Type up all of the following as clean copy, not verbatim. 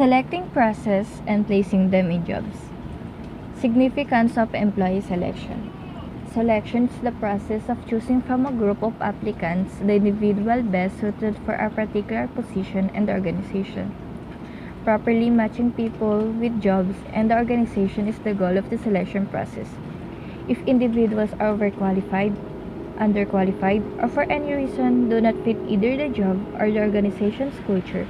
Selecting process and placing them in jobs. Significance of employee selection. Selection is the process of choosing from a group of applicants the individual best suited for a particular position and the organization. Properly matching people with jobs and the organization is the goal of the selection process. If individuals are overqualified, underqualified, or for any reason do not fit either the job or the organization's culture,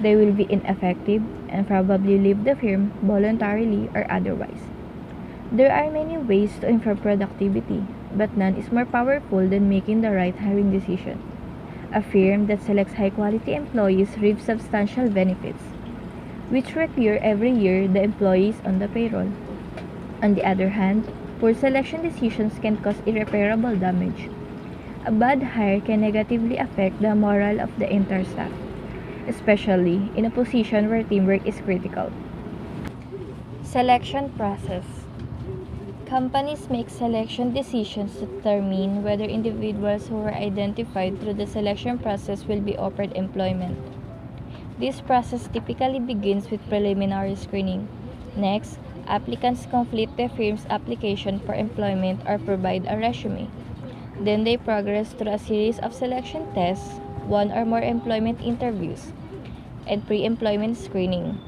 they will be ineffective and probably leave the firm voluntarily or otherwise. There are many ways to improve productivity, but none is more powerful than making the right hiring decision. A firm that selects high-quality employees reaps substantial benefits, which recur every year the employees on the payroll. On the other hand, poor selection decisions can cause irreparable damage. A bad hire can negatively affect the morale of the entire staff, especially in a position where teamwork is critical. Selection process. Companies make selection decisions to determine whether individuals who were identified through the selection process will be offered employment. This process typically begins with preliminary screening. Next, applicants complete the firm's application for employment or provide a resume. Then they progress through a series of selection tests, one or more employment interviews, and pre-employment screening,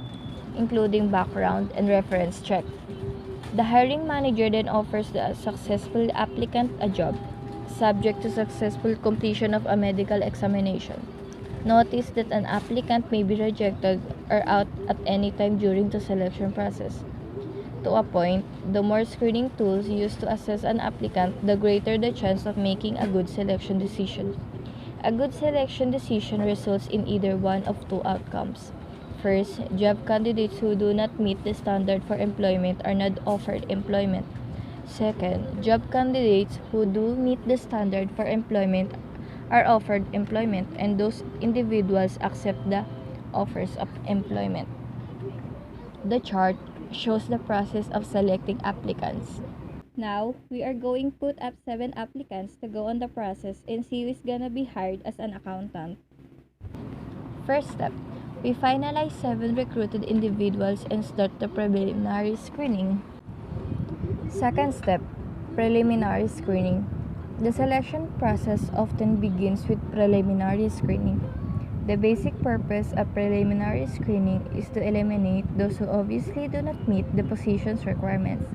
including background and reference check. The hiring manager then offers the successful applicant a job, subject to successful completion of a medical examination. Notice that an applicant may be rejected or out at any time during the selection process. To a point, the more screening tools used to assess an applicant, the greater the chance of making a good selection decision. A good selection decision results in either one of two outcomes. First, job candidates who do not meet the standard for employment are not offered employment. Second, job candidates who do meet the standard for employment are offered employment, and those individuals accept the offers of employment. The chart shows the process of selecting applicants. Now, we are going to put up 7 applicants to go on the process and see who is gonna be hired as an accountant. First step, we finalize 7 recruited individuals and start the preliminary screening. Second step, preliminary screening. The selection process often begins with preliminary screening. The basic purpose of preliminary screening is to eliminate those who obviously do not meet the position's requirements.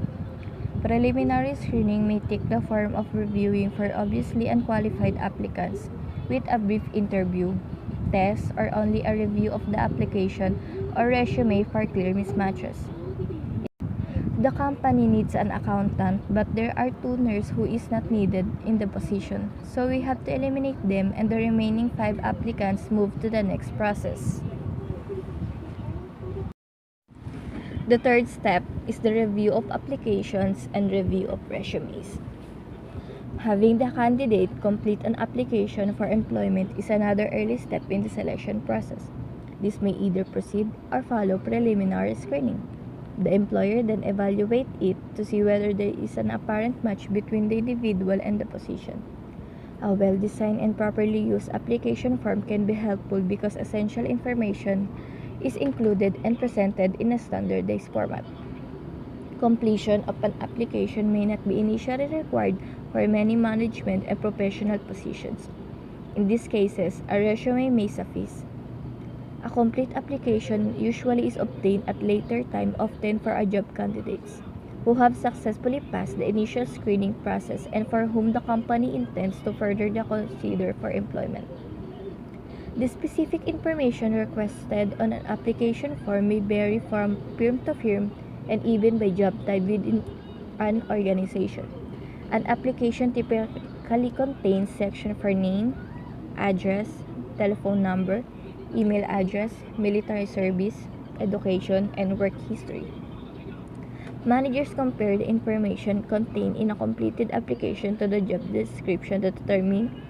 Preliminary screening may take the form of reviewing for obviously unqualified applicants with a brief interview, test, or only a review of the application or resume for clear mismatches. The company needs an accountant, but there are 2 nurses who is not needed in the position, so we have to eliminate them and the remaining 5 applicants move to the next process. The third step is the review of applications and review of resumes. Having the candidate complete an application for employment is another early step in the selection process. This may either proceed or follow preliminary screening. The employer then evaluates it to see whether there is an apparent match between the individual and the position. A well-designed and properly used application form can be helpful because essential information is included and presented in a standardized format. Completion of an application may not be initially required for many management and professional positions. In these cases, a resume may suffice. A complete application usually is obtained at later time, often for our job candidates who have successfully passed the initial screening process and for whom the company intends to further consider for employment. The specific information requested on an application form may vary from firm to firm and even by job type within an organization. An application typically contains sections for name, address, telephone number, email address, military service, education, and work history. Managers compare the information contained in a completed application to the job description to determine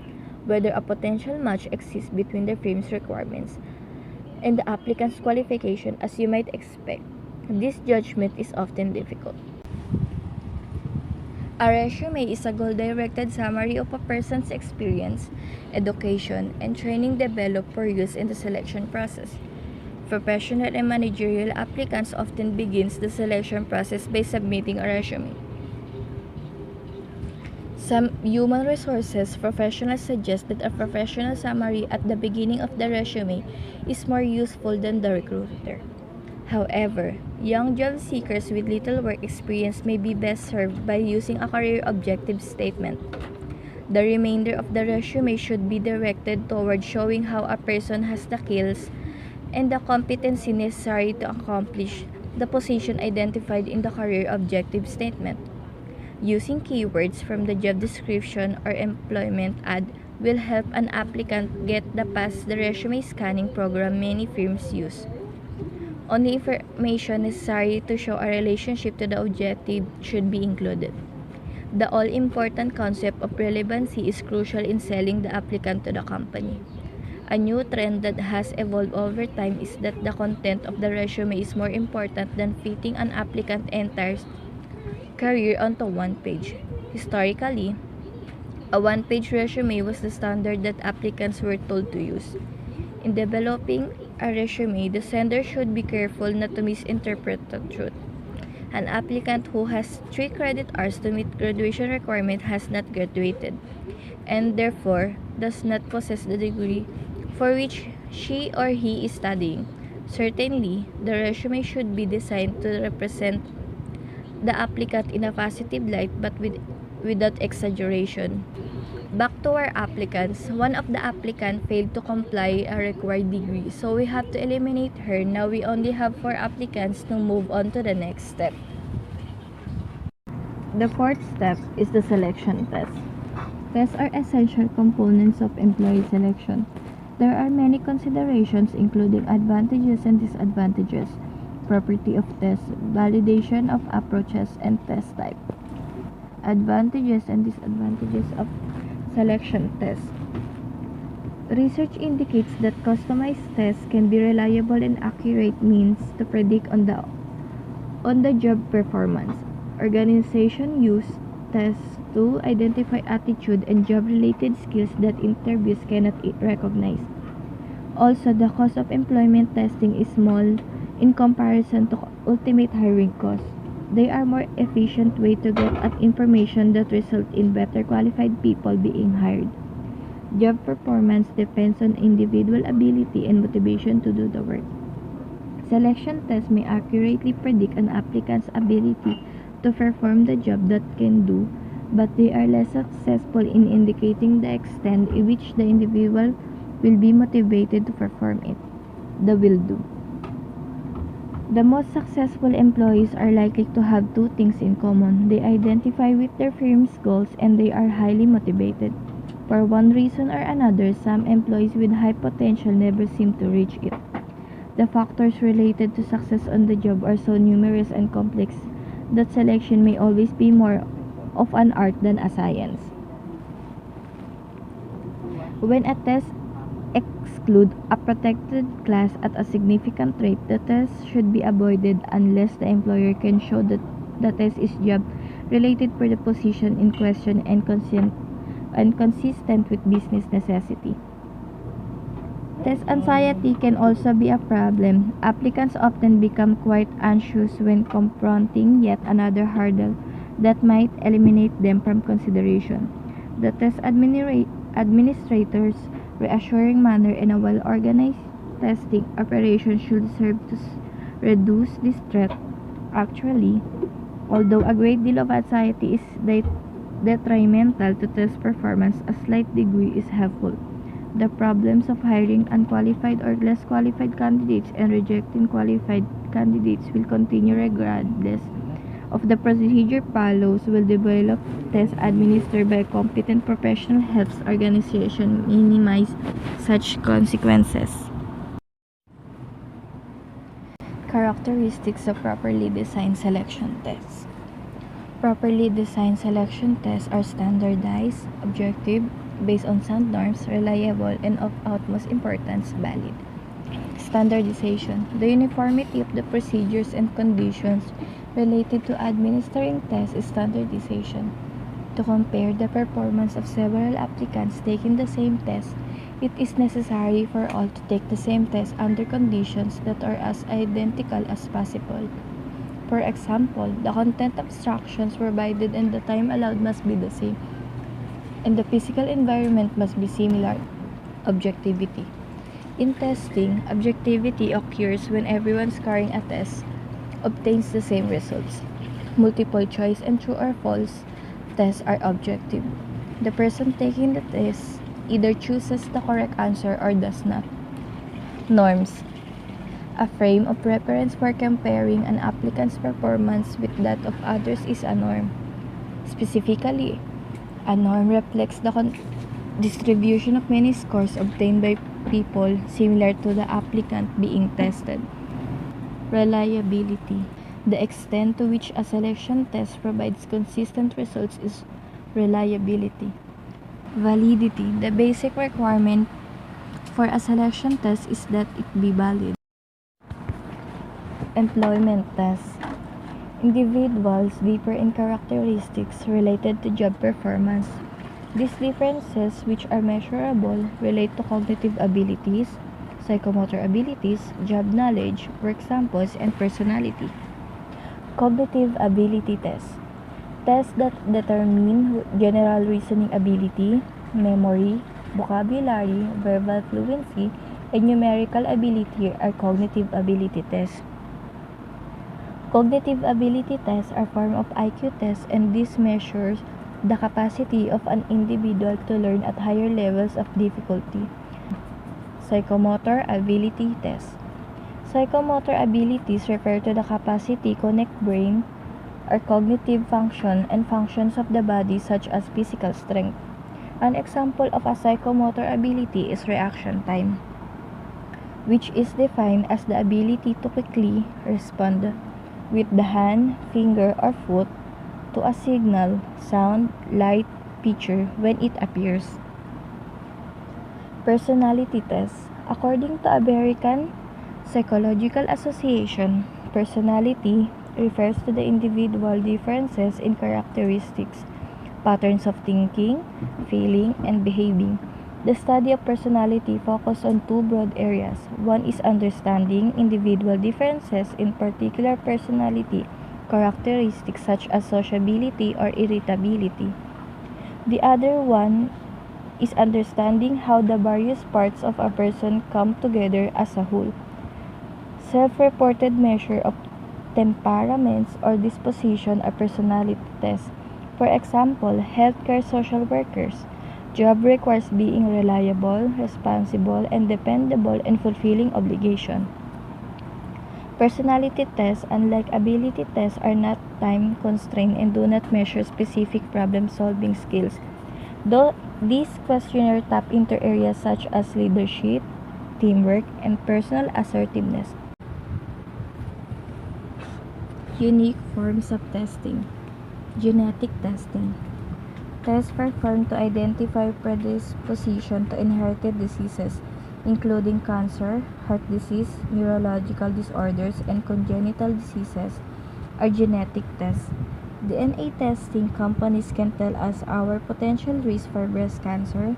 whether a potential match exists between the firm's requirements and the applicant's qualification. As you might expect, this judgment is often difficult. A resume is a goal-directed summary of a person's experience, education, and training developed for use in the selection process. Professional and managerial applicants often begins the selection process by submitting a resume. Some human resources professionals suggest that a professional summary at the beginning of the resume is more useful than the recruiter. However, young job seekers with little work experience may be best served by using a career objective statement. The remainder of the resume should be directed toward showing how a person has the skills and the competency necessary to accomplish the position identified in the career objective statement. Using keywords from the job description or employment ad will help an applicant get past the resume scanning program many firms use. Only information necessary to show a relationship to the objective should be included. The all-important concept of relevancy is crucial in selling the applicant to the company. A new trend that has evolved over time is that the content of the resume is more important than fitting an applicant's entire career onto one page. Historically, a one-page resume was the standard that applicants were told to use. In developing a resume, the sender should be careful not to misinterpret the truth. An applicant who has 3 credit hours to meet graduation requirement has not graduated, and therefore does not possess the degree for which she or he is studying. Certainly, the resume should be designed to represent the applicant in a positive light but without exaggeration. Back to our applicants, one of the applicants failed to comply a required degree, so we have to eliminate her. Now we only have 4 applicants to move on to the next step. The fourth step is the selection test. Tests are essential components of employee selection. There are many considerations including advantages and disadvantages, property of tests, validation of approaches, and test type. Advantages and disadvantages of selection tests. Research indicates that customized tests can be reliable and accurate means to predict on the job performance. Organization use tests to identify attitude and job-related skills that interviews cannot recognize. Also, the cost of employment testing is small in comparison to ultimate hiring costs. They are more efficient way to get at information that result in better qualified people being hired. Job performance depends on individual ability and motivation to do the work. Selection tests may accurately predict an applicant's ability to perform the job that can do, but they are less successful in indicating the extent in which the individual will be motivated to perform it. The will do. The most successful employees are likely to have 2 things in common. They identify with their firm's goals and they are highly motivated. For one reason or another, some employees with high potential never seem to reach it. The factors related to success on the job are so numerous and complex that selection may always be more of an art than a science. When a test excludes a protected class at a significant rate, the test should be avoided unless the employer can show that the test is job related for the position in question and consistent with business necessity. Test anxiety can also be a problem. Applicants often become quite anxious when confronting yet another hurdle that might eliminate them from consideration. The test administrators' reassuring manner and a well-organized testing operation should serve to reduce this threat. Actually, although a great deal of anxiety is detrimental to test performance, a slight degree is helpful. The problems of hiring unqualified or less qualified candidates and rejecting qualified candidates will continue regardless of the procedure follows. Will develop tests administered by a competent professional helps organization minimize such consequences. Characteristics of properly designed selection tests. Properly designed selection tests are standardized, objective, based on sound norms, reliable, and of utmost importance, valid. Standardization. The uniformity of the procedures and conditions related to administering tests is standardization. To compare the performance of several applicants taking the same test It is necessary for all to take the same test under conditions that are as identical as possible. For example, the content of instructions provided and the time allowed must be the same, and the physical environment must be similar. Objectivity. In testing, objectivity occurs when everyone scoring a test obtains the same results. Multiple choice and true or false tests are objective. The person taking the test either chooses the correct answer or does not. Norms. A frame of reference for comparing an applicant's performance with that of others is a norm. Specifically, a norm reflects the distribution of many scores obtained by people similar to the applicant being tested. Reliability. The extent to which a selection test provides consistent results is reliability. Validity. The basic requirement for a selection test is that it be valid. Employment tests. Individuals differ in characteristics related to job performance. These differences, which are measurable, relate to cognitive abilities, psychomotor abilities, job knowledge, work samples, and personality. Cognitive ability tests. Tests that determine general reasoning ability, memory, vocabulary, verbal fluency, and numerical ability are cognitive ability tests. Cognitive ability tests are a form of IQ tests, and this measures the capacity of an individual to learn at higher levels of difficulty. Psychomotor ability tests. Psychomotor abilities refer to the capacity to connect brain or cognitive function and functions of the body such as physical strength. An example of a psychomotor ability is reaction time, which is defined as the ability to quickly respond with the hand, finger, or foot to a signal, sound, light, picture when it appears. Personality tests. According to American Psychological Association, personality refers to the individual differences in characteristics, patterns of thinking, feeling, and behaving. The study of personality focuses on two broad areas. One is understanding individual differences in particular personality characteristics such as sociability or irritability. The other one is understanding how the various parts of a person come together as a whole. Self-reported measure of temperaments or disposition are personality tests. For example, healthcare social workers. Job requires being reliable, responsible, and dependable and fulfilling obligation. Personality tests, unlike ability tests, are not time-constrained and do not measure specific problem-solving skills. Though these questionnaires tap into areas such as leadership, teamwork, and personal assertiveness. Unique forms of testing. Genetic testing. Tests performed to identify predisposition to inherited diseases, including cancer, heart disease, neurological disorders, and congenital diseases, are genetic tests. DNA testing companies can tell us our potential risk for breast cancer,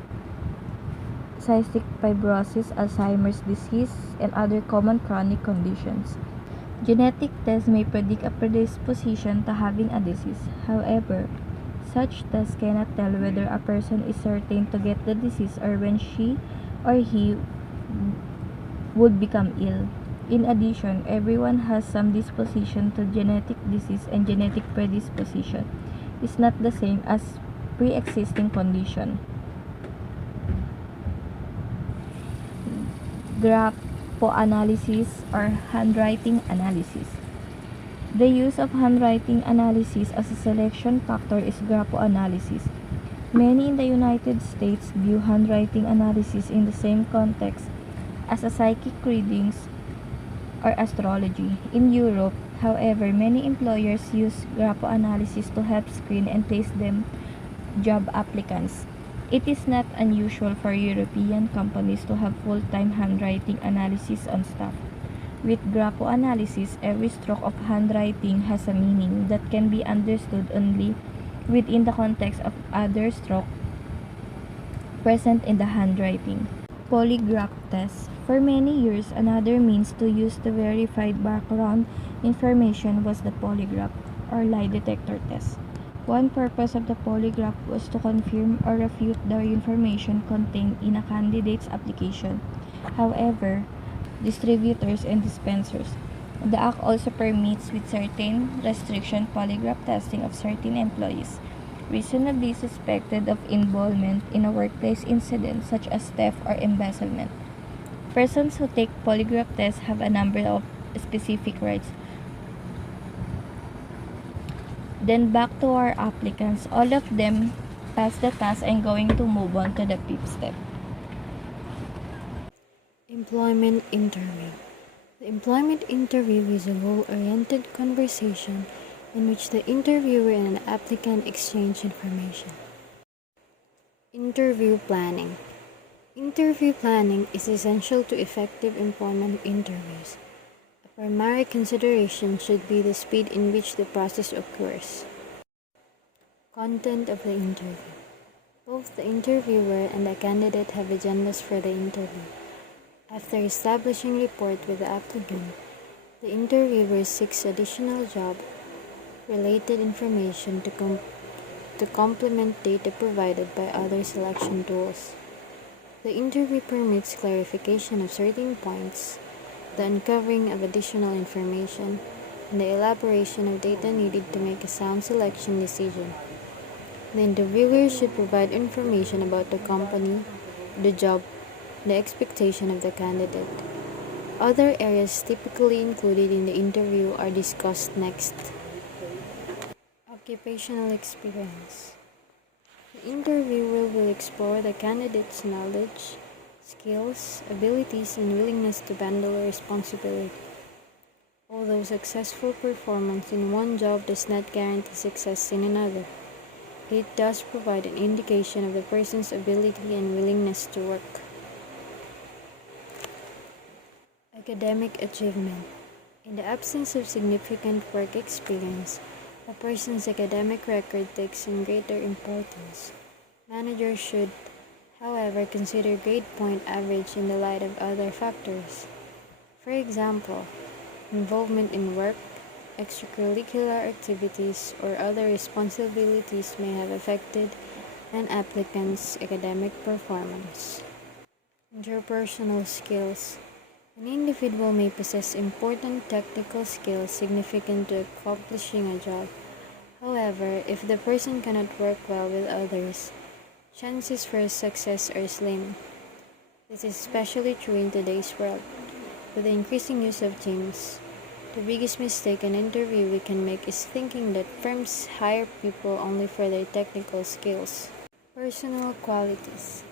cystic fibrosis, Alzheimer's disease, and other common chronic conditions. Genetic tests may predict a predisposition to having a disease. However, such tests cannot tell whether a person is certain to get the disease or when she or he would become ill. In addition, everyone has some disposition to genetic disease, and genetic predisposition is not the same as pre-existing condition. Graphoanalysis or handwriting analysis. The use of handwriting analysis as a selection factor is graphoanalysis. Many in the United States view handwriting analysis in the same context as a psychic readings or astrology. In Europe, however, many employers use graphoanalysis to help screen and place them job applicants. It is not unusual for European companies to have full-time handwriting analysis on staff. With graphoanalysis, every stroke of handwriting has a meaning that can be understood only within the context of other strokes present in the handwriting. polygraph test. For many years, another means to use the verified background information was the polygraph or lie detector test. One purpose of the polygraph was to confirm or refute the information contained in a candidate's application. However, distributors and dispensers. The Act also permits, with certain restriction, polygraph testing of certain employees reasonably suspected of involvement in a workplace incident such as theft or embezzlement. Persons who take polygraph tests have a number of specific rights. Then back to our applicants. All of them pass the task and going to move on to the fifth step. Employment interview. The employment interview is a goal-oriented conversation in which the interviewer and an applicant exchange information. Interview planning. Interview planning is essential to effective employment interviews. A primary consideration should be the speed in which the process occurs. Content of the interview. Both the interviewer and the candidate have agendas for the interview. After establishing rapport with the applicant, the interviewer seeks additional job-related information to complement data provided by other selection tools. The interview permits clarification of certain points, the uncovering of additional information, and the elaboration of data needed to make a sound selection decision. The interviewer should provide information about the company, the job, the expectation of the candidate. Other areas typically included in the interview are discussed next. Occupational experience. The interviewer will explore the candidate's knowledge, skills, abilities, and willingness to handle a responsibility. Although successful performance in one job does not guarantee success in another, it does provide an indication of the person's ability and willingness to work. Academic achievement. In the absence of significant work experience, a person's academic record takes on greater importance. Managers should, however, consider grade point average in the light of other factors. For example, involvement in work, extracurricular activities, or other responsibilities may have affected an applicant's academic performance. Interpersonal skills. An individual may possess important technical skills significant to accomplishing a job. However, if the person cannot work well with others, chances for success are slim. This is especially true in today's world. With the increasing use of teams, the biggest mistake an interviewee can make is thinking that firms hire people only for their technical skills. Personal qualities.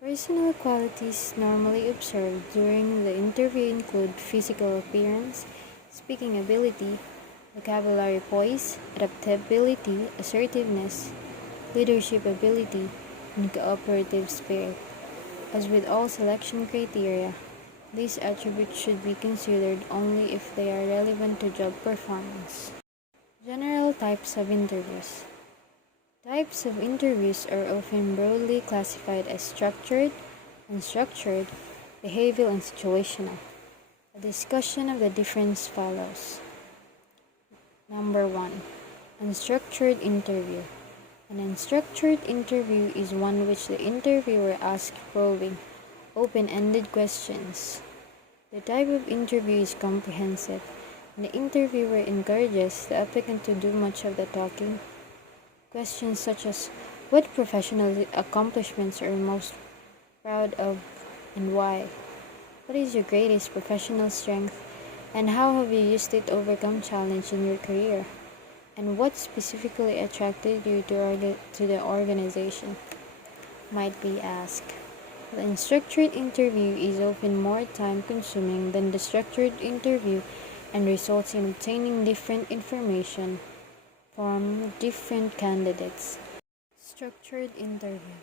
Personal qualities normally observed during the interview include physical appearance, speaking ability, vocabulary poise, adaptability, assertiveness, leadership ability, and cooperative spirit. As with all selection criteria, these attributes should be considered only if they are relevant to job performance. General types of interviews. Types of interviews are often broadly classified as structured, unstructured, behavioral, and situational. A discussion of the difference follows. Number 1. Unstructured interview. An unstructured interview is one in which the interviewer asks probing, open-ended questions. The type of interview is comprehensive, and the interviewer encourages the applicant to do much of the talking. Questions such as, what professional accomplishments are you most proud of and why? What is your greatest professional strength and how have you used it to overcome challenge in your career? And what specifically attracted you to the organization? Might be asked. The unstructured interview is often more time-consuming than the structured interview and results in obtaining different information from different candidates. Structured interview.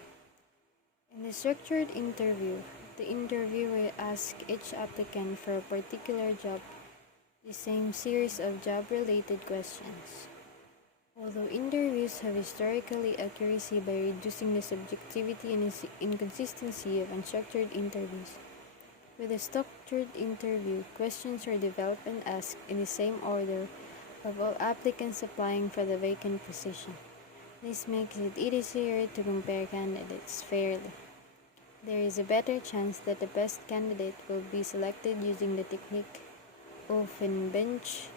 In the structured interview, the interviewer asks each applicant for a particular job the same series of job-related questions. Although interviews have historically accuracy by reducing the subjectivity and inconsistency of unstructured interviews, with a structured interview, questions are developed and asked in the same order of all applicants applying for the vacant position. This makes it easier to compare candidates fairly. There is a better chance that the best candidate will be selected using the technique. Often bench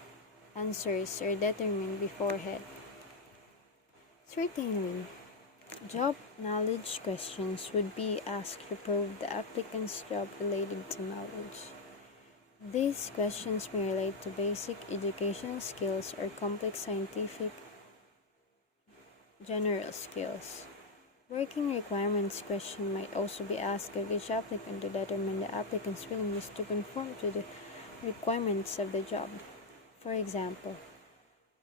answers are determined beforehand. Certainly, job knowledge questions would be asked to probe the applicant's job related to knowledge. These questions may relate to basic educational skills or complex scientific general skills. Working requirements question might also be asked of each applicant to determine the applicant's willingness to conform to the requirements of the job. For example,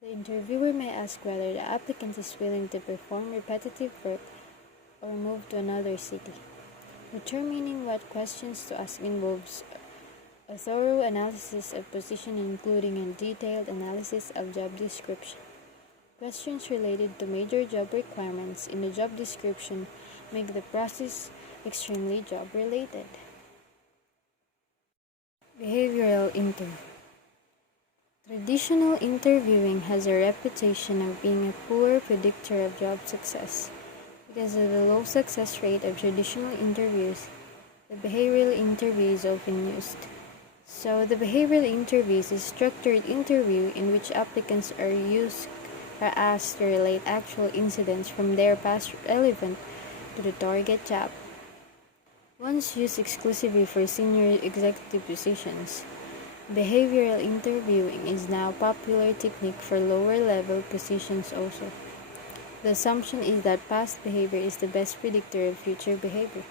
the interviewer may ask whether the applicant is willing to perform repetitive work or move to another city. Determining what questions to ask involves a thorough analysis of position, including a detailed analysis of job description. Questions related to major job requirements in the job description make the process extremely job-related. Behavioral interview. Traditional interviewing has a reputation of being a poor predictor of job success. Because of the low success rate of traditional interviews, the behavioral interview is often used. So, the behavioral interview is a structured interview in which applicants are asked to relate actual incidents from their past relevant to the target job. Once used exclusively for senior executive positions, behavioral interviewing is now a popular technique for lower-level positions also. The assumption is that past behavior is the best predictor of future behavior.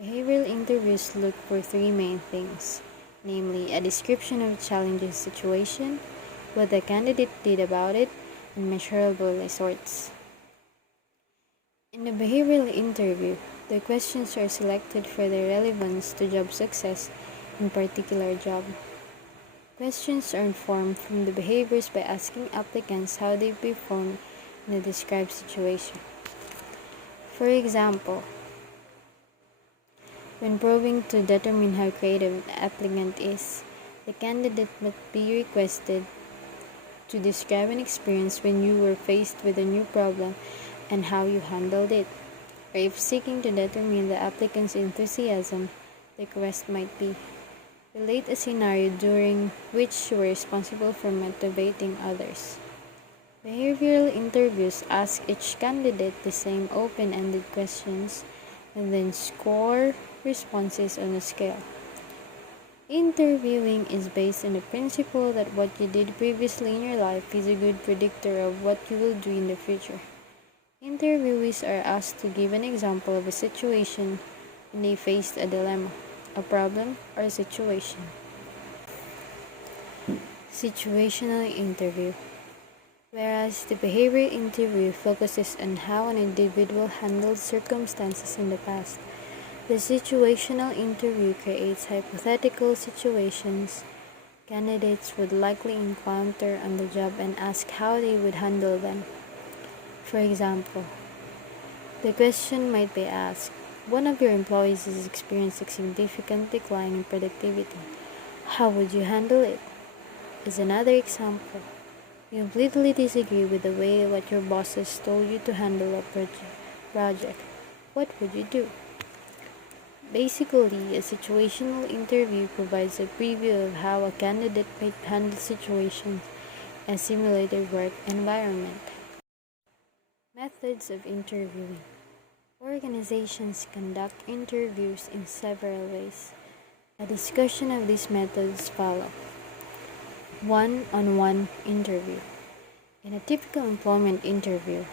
Behavioral interviews look for three main things, namely a description of a challenging situation, what the candidate did about it, and measurable results. In the behavioral interview, the questions are selected for their relevance to job success in particular job. Questions are informed from the behaviors by asking applicants how they perform in a described situation. For example, when probing to determine how creative the applicant is, the candidate must be requested to describe an experience when you were faced with a new problem and how you handled it. Or if seeking to determine the applicant's enthusiasm, the request might be, relate a scenario during which you were responsible for motivating others. Behavioral interviews ask each candidate the same open-ended questions and then score responses on a scale. Interviewing is based on the principle that what you did previously in your life is a good predictor of what you will do in the future. Interviewees are asked to give an example of a situation when they faced a dilemma, a problem, or a situation. Situational interview. Whereas the behavioral interview focuses on how an individual handled circumstances in the past, the situational interview creates hypothetical situations candidates would likely encounter on the job and ask how they would handle them. For example, the question might be asked, one of your employees is experiencing a significant decline in productivity. How would you handle it? As another example, you completely disagree with the way what your bosses told you to handle a project. What would you do? Basically, a situational interview provides a preview of how a candidate might handle situations in a simulated work environment. Methods of interviewing. Organizations conduct interviews in several ways. A discussion of these methods follows. One-on-one interview. In a typical employment interview,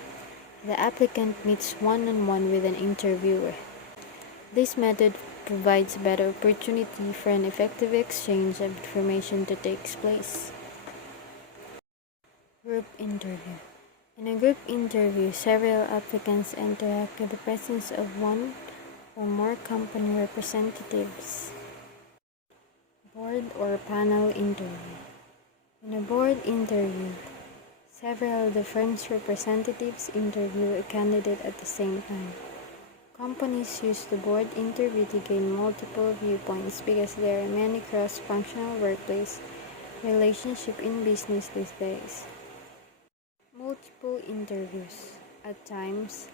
the applicant meets one-on-one with an interviewer. This method provides a better opportunity for an effective exchange of information to take place. Group interview. In a group interview, several applicants interact with the presence of one or more company representatives. Board or panel interview. In a board interview, Several of the firm's representatives interview a candidate at the same time. Companies use the board interview to gain multiple viewpoints because there are many cross-functional workplace relationships in business these days. Multiple interviews. At times,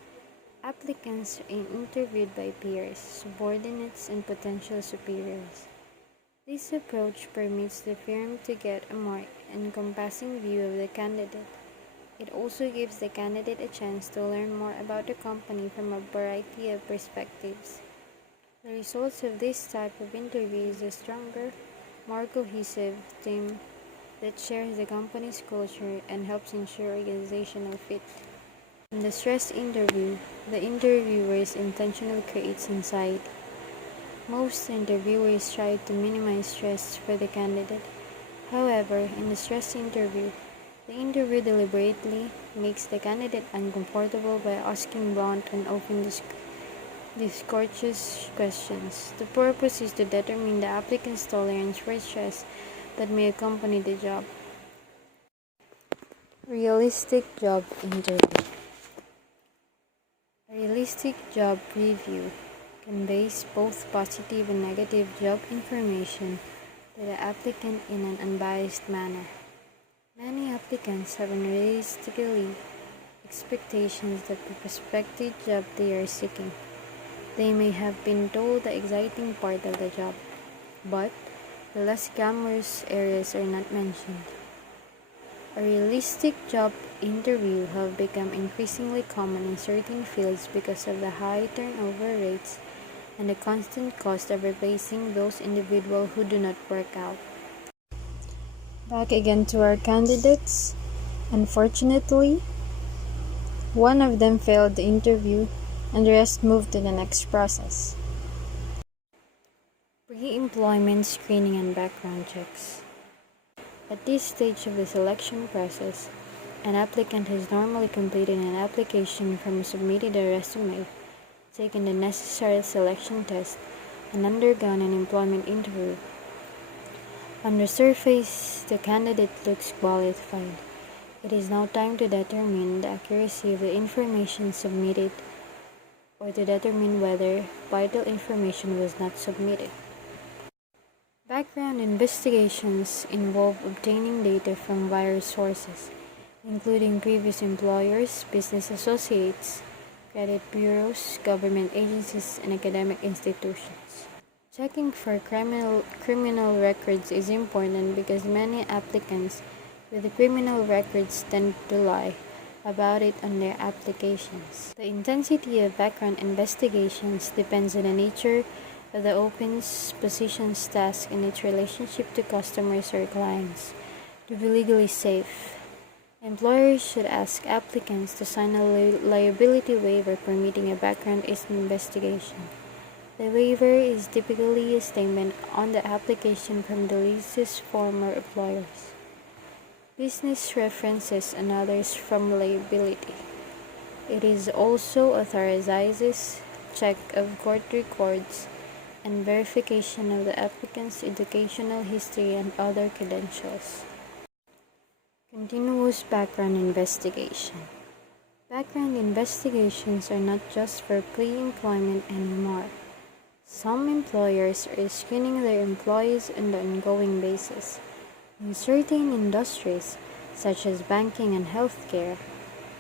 applicants are interviewed by peers, subordinates, and potential superiors. This approach permits the firm to get a more encompassing view of the candidate. It also gives the candidate a chance to learn more about the company from a variety of perspectives. The results of this type of interview is a stronger, more cohesive team that shares the company's culture and helps ensure organizational fit. In the stress interview, the interviewer's intentionally creates anxiety. Most interviewers try to minimize stress for the candidate. However, in the stress interview, the interviewer deliberately makes the candidate uncomfortable by asking blunt and often discourteous questions. The purpose is to determine the applicant's tolerance for stress that may accompany the job. Realistic job interview. A realistic job review conveys both positive and negative job information to the applicant in an unbiased manner. Many applicants have unrealistically expectations of the prospective job they are seeking. They may have been told the exciting part of the job, but the less glamorous areas are not mentioned. A realistic job interview have become increasingly common in certain fields because of the high turnover rates and the constant cost of replacing those individuals who do not work out. Back again to our candidates. Unfortunately, one of them failed the interview and the rest moved to the next process. Pre-employment screening and background checks. At this stage of the selection process, an applicant has normally completed an application form, submitted a resume, taken the necessary selection test, and undergone an employment interview. On the surface, the candidate looks qualified. It is now time to determine the accuracy of the information submitted or to determine whether vital information was not submitted. Background investigations involve obtaining data from various sources, including previous employers, business associates, credit bureaus, government agencies, and academic institutions. Checking for criminal records is important because many applicants with criminal records tend to lie about it on their applications. The intensity of background investigations depends on the nature of the open position's task and its relationship to customers or clients. To be legally safe, employers should ask applicants to sign a liability waiver permitting a background investigation. The waiver is typically a statement on the application from the lease's former employers, business references, and others from liability. It is also authorizes check of court records and verification of the applicant's educational history and other credentials. Continuous background investigation. Background investigations are not just for pre-employment anymore. Some employers are screening their employees on an ongoing basis. In certain industries, such as banking and healthcare,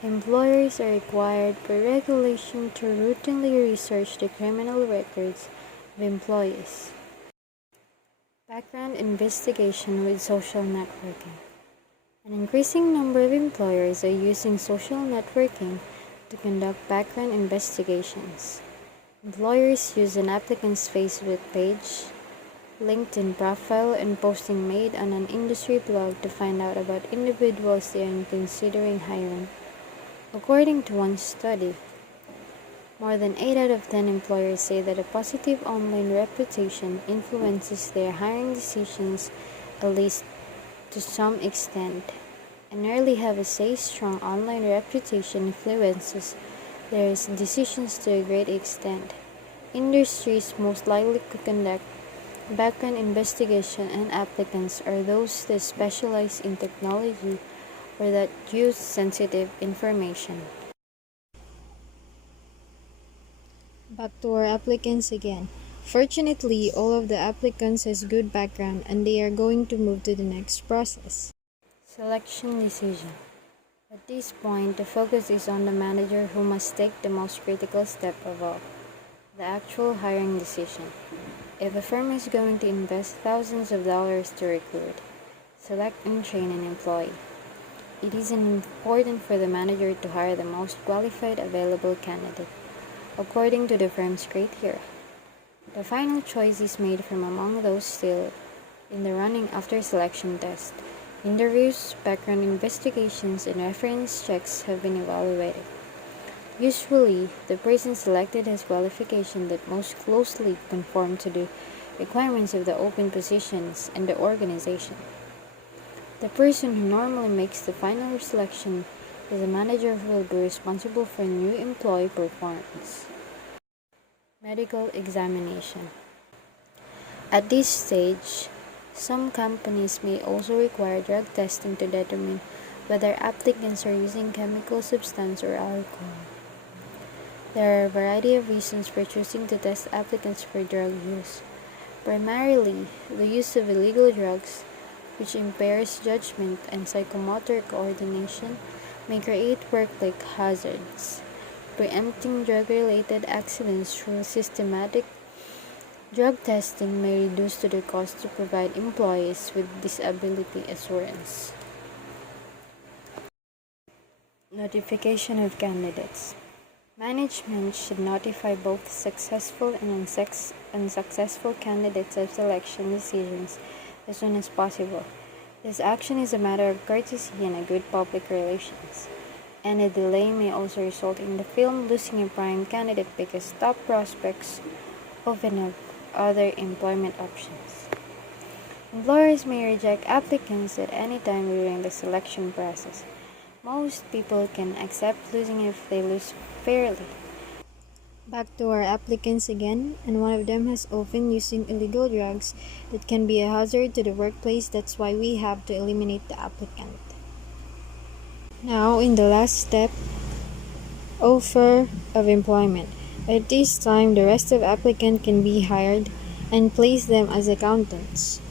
employers are required by regulation to routinely research the criminal records of employees. Background investigation with social networking. An increasing number of employers are using social networking to conduct background investigations. Employers use an applicant's Facebook page, LinkedIn profile, and posting made on an industry blog to find out about individuals they are considering hiring. According to one study, more than 8 out of 10 employers say that a positive online reputation influences their hiring decisions at least to some extent. And nearly half say strong online reputation influences their decisions to a great extent. Industries most likely to conduct background investigation and applicants are those that specialize in technology, or that use sensitive information. Back to our applicants again. Fortunately, all of the applicants has good background and they are going to move to the next process. Selection decision. At this point, the focus is on the manager who must take the most critical step of all, the actual hiring decision. If a firm is going to invest thousands of dollars to recruit, select and train an employee, it is important for the manager to hire the most qualified available candidate, according to the firm's criteria. The final choice is made from among those still in the running after selection test. Interviews, background investigations, and reference checks have been evaluated. Usually, the person selected has qualifications that most closely conform to the requirements of the open positions and the organization. The person who normally makes the final selection is a manager who will be responsible for new employee performance. Medical examination. At this stage, some companies may also require drug testing to determine whether applicants are using chemical substance or alcohol. There are a variety of reasons for choosing to test applicants for drug use. Primarily, the use of illegal drugs, which impairs judgment and psychomotor coordination, may create workplace hazards. Preempting drug-related accidents through systematic drug testing may reduce the cost to provide employees with disability assurance. Notification of candidates. Management should notify both successful and unsuccessful candidates of selection decisions as soon as possible. This action is a matter of courtesy and a good public relations, and a delay may also result in the firm losing a prime candidate because top prospects often have other employment options. Employers may reject applicants at any time during the selection process. Most people can accept losing if they lose fairly. Back to our applicants again, and one of them has often using illegal drugs that can be a hazard to the workplace. That's why we have to eliminate the applicant. Now, in the last step, offer of employment. At this time, the rest of applicant can be hired and place them as accountants.